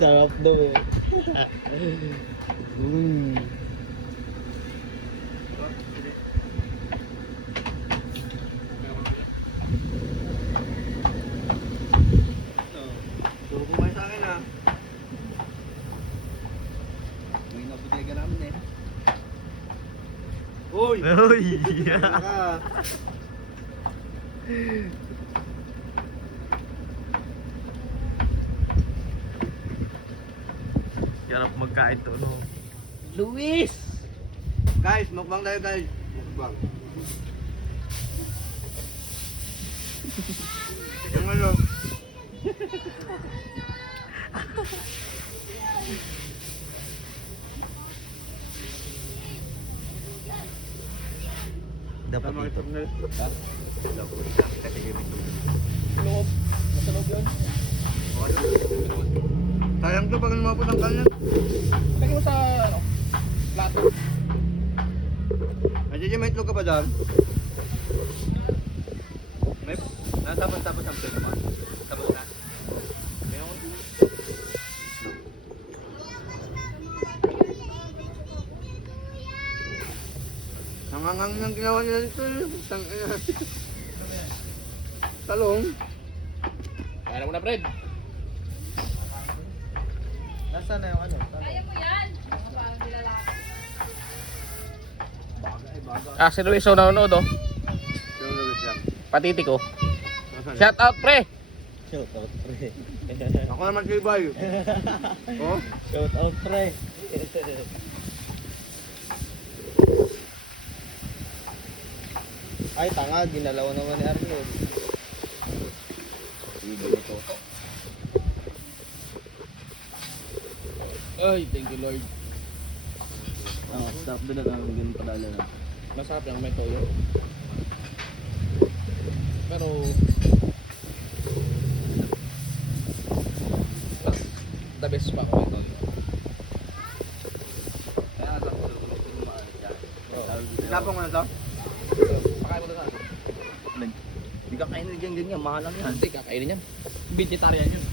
Sarap daw eh. So, kumain sa akin ah. May nabutega namin eh. Uy! Uy! Kumain na ka. Sarap magkain to, no? Luis! Guys, mukbang tayo guys. Mukbang. Yung ano? Dapat Tama ito. ito na. Ha? Loob. Nasa loob yun. Sayang to pag lumapot ang kalan. Lagyan mo sa, ano, plato. Nandiyan may itlog ka ba dyan? May natapos ang pwede mo? Tapos na? Meron. Nangangang nang ginawa nila dito. Talong. Kaya mo na, Fred. Nasaan na yung ano? Kaya mo yan. Mga parang nilalaki. Ah, si Luis ang nanonood, oh. Yung Luis yan. Patiti ko. Nasaan? Shout out, pre! Shout out pre. Ako naman si Ibayo. Oh? Shout out pre. Ay tanga, ginalaw naman ni Ariel. Sige ito. Ay, thank you, Lord. Oh, stop doon na lang, ganun padala na. Masarap yung may toyo. Pero mas the best pa ako may toyo. Kaya nga ako lumaan dyan. Tapong ano to? Pakain mo na sa Hindi ka kainin ganyan, mahal lang yan. Hindi, kakainin yan. Vegetarian yun.